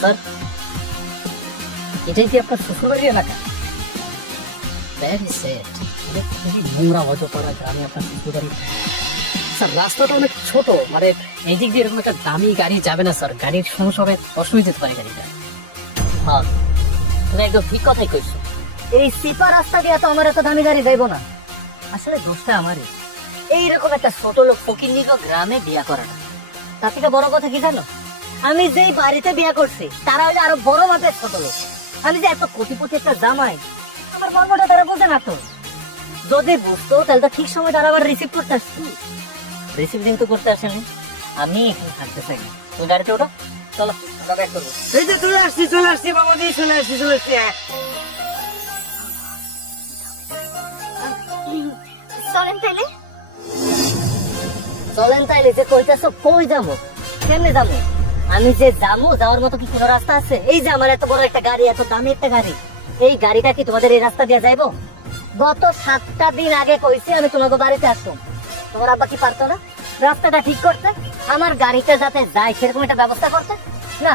Sir, এটাই কি আপনার শ্বশুরবাড়ি এলাকা? ভেরি সেট, খুবই নোংরা হতে পারে গ্রামে আপনার শ্বশুরবাড়ি। স্যার রাস্তাটা অনেক ছোট, মানে এই দিক দিয়ে এরকম একটা দামি গাড়ি যাবে না স্যার, গাড়ির সমস্যা হবে, অসুবিধা যেতে পারে গাড়িটা। হ্যাঁ তুমি একদম ঠিক কথাই কইছো, এই সিপা রাস্তা দিয়ে তো আমার এত দামি গাড়ি যাইবো না। আসলে দোষটা আমারই, এইরকম একটা ছোট লোক ফকিন্নিগো গ্রামে বিয়া করা না। তার থেকে বড় কথা কি জানো, আমি যেই বাড়িতে বিয়া করছি তারা হলে আরো বড় মাপের ছোট লোক। আমি যে এত কোটিপতি একটা জামাই, আমার গল্পটা তারা বোঝে না তো। যদি বুঝতো তাহলে তো ঠিক সময় তারা আবার রিসিভ করতে আসতো। রিসিভ যেহেতু করতে আসেনি, আমি এখানে থাকতে চাই না। তুমি গাড়িতে ওঠো, চলো আমরা ব্যাক করবো। এই যে চলে আসছি বাবাজি, চলে আসছি। চলেন তাইলে, যে কইতেছো কই যাবো, কেমনে যাবো? আমি যে যাবো, যাওয়ার মতো কি কোনো রাস্তা আছে? এই যে আমার এত বড় একটা গাড়ি, এত দামি একটা গাড়ি, এই গাড়িটা কি তোমাদের এই রাস্তা দিয়ে যাইবো? গত 7টা দিন আগে কইছি আমি তোমাকে বাড়িতে আসবো, তোমার আব্বা কি পারতো না রাস্তাটা ঠিক করতে, আমার গাড়িটা যাতে যায় সেরকম একটা ব্যবস্থা করতে? না,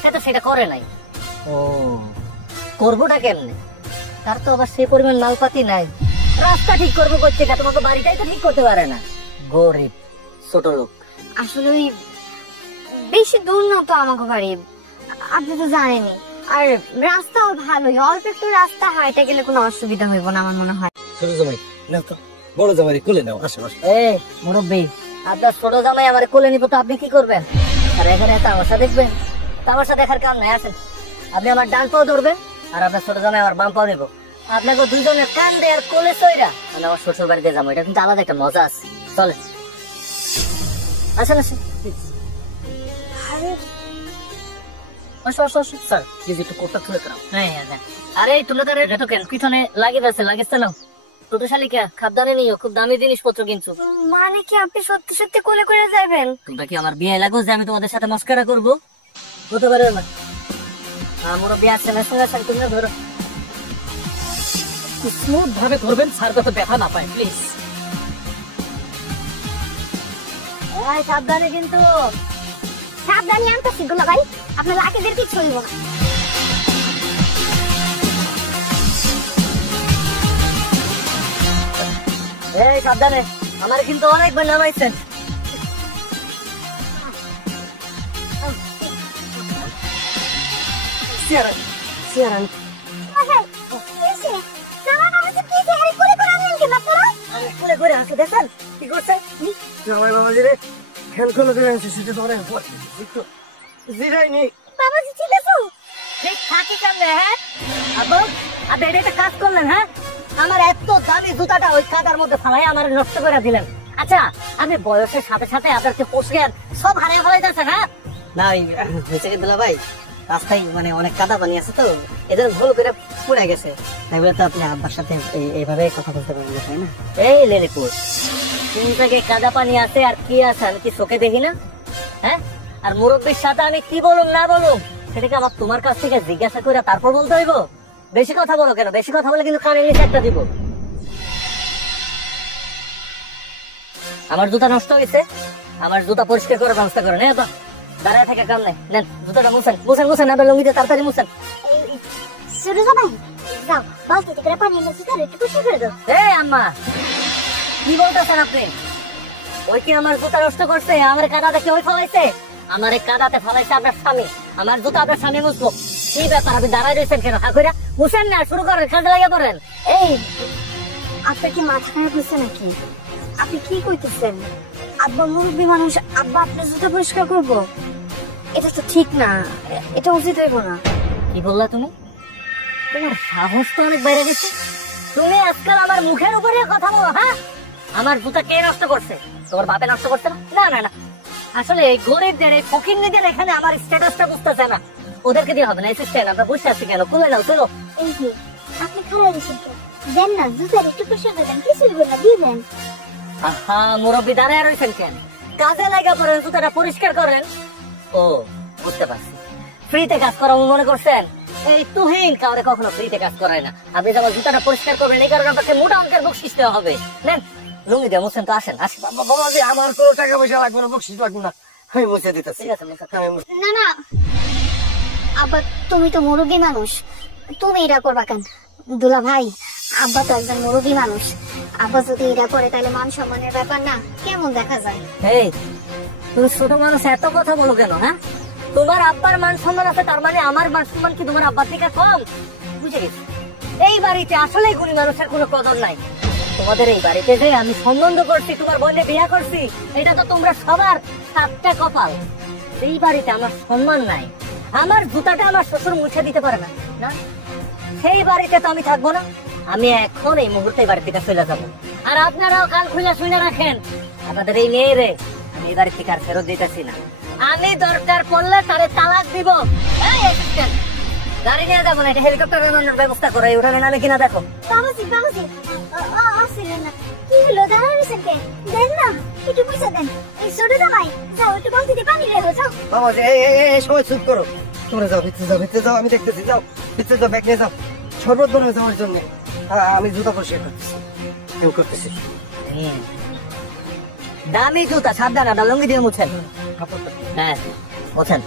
সে তো সেটা করে নাই। ও, করবোটা কেমনে? তার তো আবার সে পরিমাণ মালপাতি নাই, রাস্তা ঠিক করবো করতে, তোমাকে বাড়িটাই তো ঠিক করতে পারে না। গরিব ছোট লোক। আসলে ওই বেশি দূর না তো আমাকে বাড়ি, আপনি তো জানেনই। আর রাস্তাও ভালোই, অল্প একটু রাস্তা হাইটে গেলে কোনো অসুবিধা হইব না আমার মনে হয়। ছোট জামাই নাও তো, বড় জামাই কোলে নাও, আসো আসো। এই মুরব্বী, আপনার ছোট জামাই আমার কোলে নিব তো আপনি কি করবেন? আর এখানে তামাশা দেখবেন? তামাশা দেখার কাম নাই, আসেন। আপনি আমার ডান পাও ধরবেন আর আপনার ছোট জামাই আমার বাম পাও দেবো। আপনাকে দুজনের কান্দে আর কোলে সইরা আমি আমার শ্বশুর বাড়িতে যাবো, এটা কিন্তু আলাদা একটা মজা আছে। চলে আসেন আসেন। স্যার প্লিজ একটু কোটটা তুলে দাও। হ্যাঁ হ্যাঁ, আরে তুলে ধরে এটা তো কেন পিছনে লাগিয়ে আছে, লাগিয়েছে নাও। ছোট শালিকা খাবদানে নিও, খুব দামি জিনিসপত্র কিনছো। মানে কি আপনি সত্যি সত্যি কোলে করে যাবেন? তোমরা কি আমার বিয়ে লাগো যে আমি তোমাদের সাথে মস্করা করবো? হতে পারে না, আমার বিয়ে আছে না, সঙ্গে সঙ্গে তুমি ধরো, স্মুথ ভাবে ধরবেন, স্যার কত ব্যথা না পায় প্লিজ। সাবধানে কিন্তু, সাবধানে আনতে শিখলো ভাই, আপনার লাকিদের কিছু হইব না। এই সাবধানে, আমার কিন্তু অনেকবার নামাইছেন। দেখেন কি করছে জামাই বাবাজি রে, খেল খেলো করে আনছি, সেটা ধরে একটু জিরাইনি। বাবাজি ঠিক আছে? ঠিক থাকি কেমনে? হ্যাঁ আবু, আপনি এটা একটা কাজ করলেন। হ্যাঁ, আমার এত দামি জুতাটা ওই কাদার মধ্যে ফালাই আমার নষ্ট করে দিলেন। আচ্ছা, আপনি বয়সের সাথে সাথে আপনার যে পোশাক সব হারিয়ে ফেলাইতেছেন। হ্যাঁ না হয়েছে কি দুলা ভাই, রাস্তায় মানে অনেক কাদা পানি আছে তো, এদের ভুল করে পড়ে গেছে। তাইলে তো আপনি আব্বার সাথে এইভাবে কথা বলতে পারবেন, তাই না? এই লেলিপুর, চিন্তাকে কাদা পানি আছে আর কি আছে আমি কি চোখে দেখি না? হ্যাঁ, আর মুরব্বীর সাথে আমি কি বলুম না বলুম সেটাকে আমার তোমার কাছ থেকে জিজ্ঞাসা করে তারপর বলতে হইব? বেশি কথা বলো কেন? বেশি কথা বলে কিন্তু কানে নিচে একটা দিব। আমার জুতা নষ্ট হয়েছে, আমার জুতা পরিষ্কার করে ব্যবস্থা করেন। দাঁড়ায় থাকে কাম নাই, নেন জুতাটা মুছেন মুছেন মুছেন, আপনার লুঙ্গিতে তাড়াতাড়ি মুছেন। ছোট জামাই যাও, বালতিতে করে পানি এনে জুতার একটু পরিষ্কার করে দাও। এই আম্মা, কি বলতেছেন আপনি? ওই কি আমার জুতা নষ্ট করছে? আমার কাদাতে কি ওই ফলাইছে? আমার এই কাদাতে ফলাইছে আপনার স্বামী, আমার জুতা আপনার স্বামী মুছবো। কি ব্যাপার, আপনি দাঁড়ায় রয়েছেন কেন? হাঁকুরা মুছেন না, শুরু করেন, কাজে লাগিয়ে পড়েন। এই আপনার কি মাথা খারাপ হয়েছে নাকি? আপনি কি কইতেছেন? আব্বা মুরব্বী মানুষ, আব্বা আপনার জুতা পরিষ্কার করবো? এটা তো ঠিক না, এটা উচিত হইব না। কি বললা তুমি? তোমার সাহস তো অনেক বেড়ে গেছে। তুমি আজকাল আমার মুখের উপরে কথা বলো। হ্যাঁ, আমার জুতা কে নষ্ট করছে? তোমার বাপে নষ্ট করছে না? না না না, আসলে এই গরিবদের, এই ফকিন্নিদের এখানে আমার স্ট্যাটাসটা বুঝতেছে না। ওদেরকে দিয়ে হবে না, এসিস্ট্যান্ট আমরা বসে আছি কেন? খুলে নাও, চলো। এই যে আপনি খারাপ গেছেন তো, দেন না জুতার একটু পরিষ্কার করে দেন, কিছু হইব না, দিয়ে দেন। আহা, মুরব্বী দাঁড়ায় রয়েছেন কেন? কাজে লাগা পড়েন, জুতাটা পরিষ্কার করেন। ও বুঝতে পারছি, ফ্রিতে কাজ করা মনে করছেন? এই তুহিন কাউরে কখনো ফ্রিতে কাজ করায় না। আপনি যখন জুতাটা পরিষ্কার করবেন, এই কারণে আপনাকে মোটা অঙ্কের বকশিস দেওয়া হবে। নেন লুঙ্গি দিয়ে মুছেন তো, আসেন আসেন। বাবাজি আমার কোনো টাকা পয়সা লাগবে না, বকশিস লাগবে না, আমি মুছে দিতেছি। ঠিক আছে, না না আব্বা তুমি তো মুরব্বী মানুষ, তুমি এটা করবা কেন? দুলা ভাই, আব্বা তো একজন মুরব্বী মানুষ, আব্বা যদি এটা করে তাহলে মান সম্মানের ব্যাপার না, কেমন দেখা যায়? এই তুমি ছোট মানুষ এত কথা বলো কেন? হ্যাঁ, তোমার আব্বার মান সম্মান আছে, তার মানে আমার মান সম্মান কি তোমার আব্বার থেকে কম? বুঝে গেছি, এই বাড়িতে আসলে গুণী মানুষের কোনো কদর নাই। তোমাদের এই বাড়িতে যে আমি সম্বন্ধ করছি, তোমার বোনে বিয়া করছি, এটা তো তোমরা সবার সাতটা কপাল। এই বাড়িতে আমার সম্মান নাই, আমার জুতাটা আমার শ্বশুর মুছে দিতে পারে না, না সেই বাড়িতে তো আমি থাকবো না। আমি এখন এই মুহূর্তে বাড়ি থেকে চলে যাবো। আর আপনারাও কান খুলে শুনে রাখেন, আপনাদের এই মেয়েরে আমি এই বাড়ি থেকে আর ফেরত দিতেছি না। আমি দরকার পড়লে তারে তালাক দিব। এই assistant, গাড়ি নিয়ে যাবো না, এটা হেলিকপ্টার উড়ানোর ব্যবস্থা করে উঠানে নামে কিনা দেখো। বাবাজি বাবাজি, আসিলেন না, কি হলো? দাঁড়ানো রয়েছেন কে? দেন না, একটু পয়সা দেন। এই ছোট জামাই, যাও একটু বালতিতে পানি রেখো, যাও। বাবা এই সময় চুপ করো, তোমরা যাও, ভিতরে যাও, আমি দেখতেছি, যাও ভিতরে যাও, ব্যাগ নিয়ে যাও, শরবত বানাবে যাওয়ার জন্য। আমি জুতা পরিষ্কার করতেছি, আমি করতেছি। দামি জুতা, সাবধান, লুঙ্গি দিয়ে মুছেন। হ্যাঁ, মুছেন।